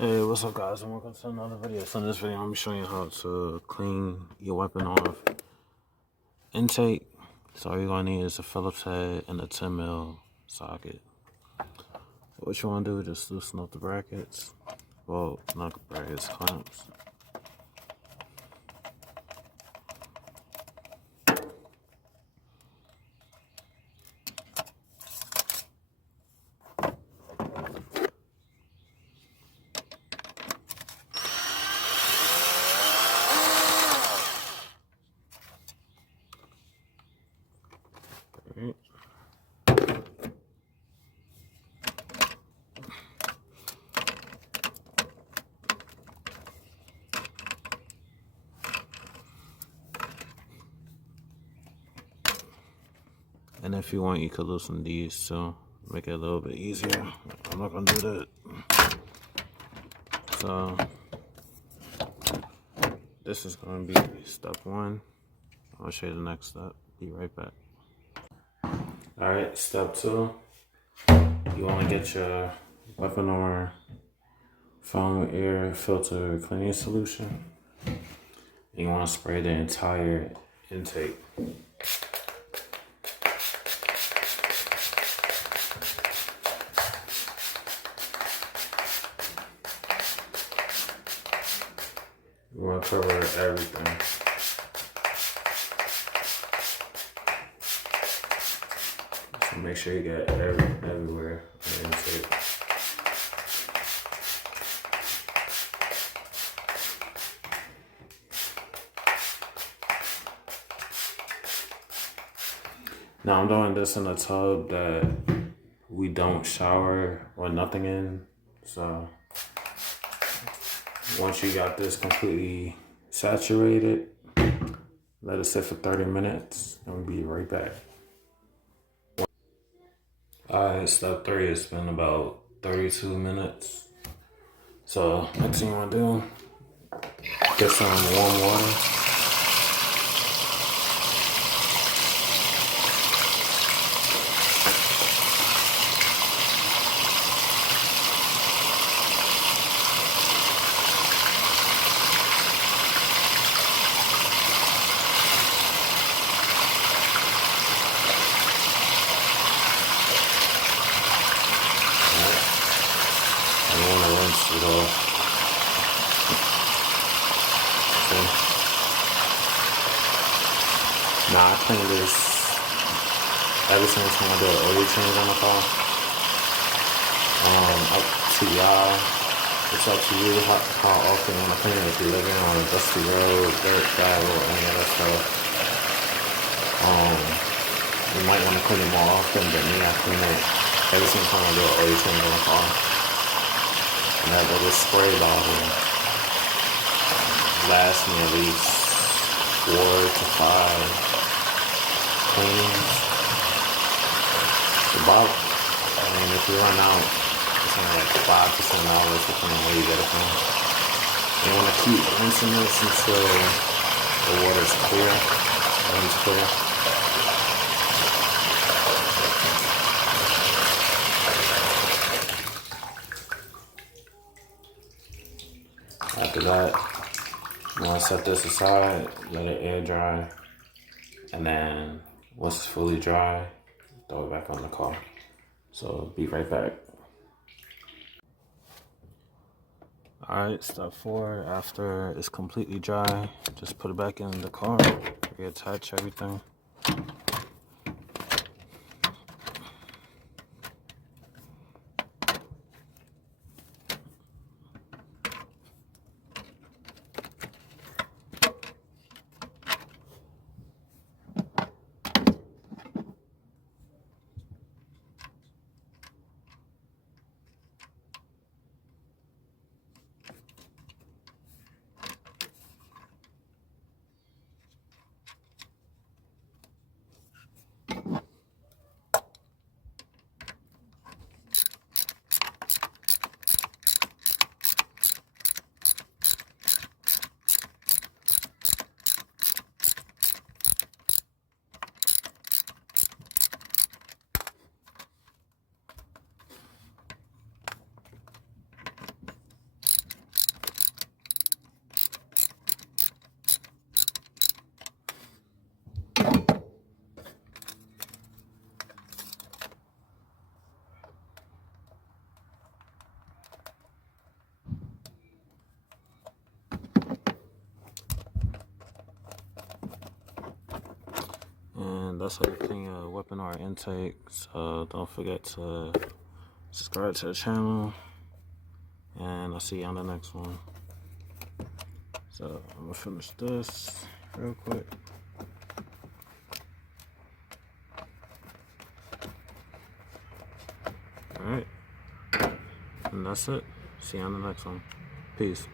Hey, what's up, guys? And welcome to another video. So in this video, I'm gonna be showing you how to clean your weapon off intake. So all you're gonna need is a Phillips head and a 10mm socket. What you wanna do is just loosen up the brackets. Well, not brackets, clamps. Alright. And if you want, you could loosen these too. Make it a little bit easier. I'm not gonna do that. So this is gonna be step one. I'll show you the next step. Be right back. Alright, step two. You wanna get your weapon armor foam air filter cleaning solution. You want to spray the entire intake. You want to cover everything. So make sure you get everywhere in the intake. Now I'm doing this in a tub that we don't shower or nothing in. So once you got this completely saturated, let it sit for 30 minutes and we'll be right back. Alright, step three, it's been about 32 minutes. So next thing you want to do, get some warm water. I want to rinse it off. See? Now I clean this every single time I do an oil change on the car. Up to y'all. It's up to you how often you want to clean it. If you're living on a dusty road, dirt, gravel, any of that stuff. You might want to clean it more often, but me, I clean it every single time I do an oil change on the car. And that little spray bottle lasts me at least 4 to 5 cleanings. If you run out, it's only like $5 to $7 depending on where you get it from. You want to keep rinsing this until the water's clear, runs clear. After that, you want to set this aside, let it air dry, and then once it's fully dry, throw it back on the car. So be right back. Alright, step 4, after it's completely dry, just put it back in the car, reattach everything. And that's everything weapon art intake. So don't forget to subscribe to the channel. And I'll see you on the next one. So I'm gonna finish this real quick. Alright. And that's it. See you on the next one. Peace.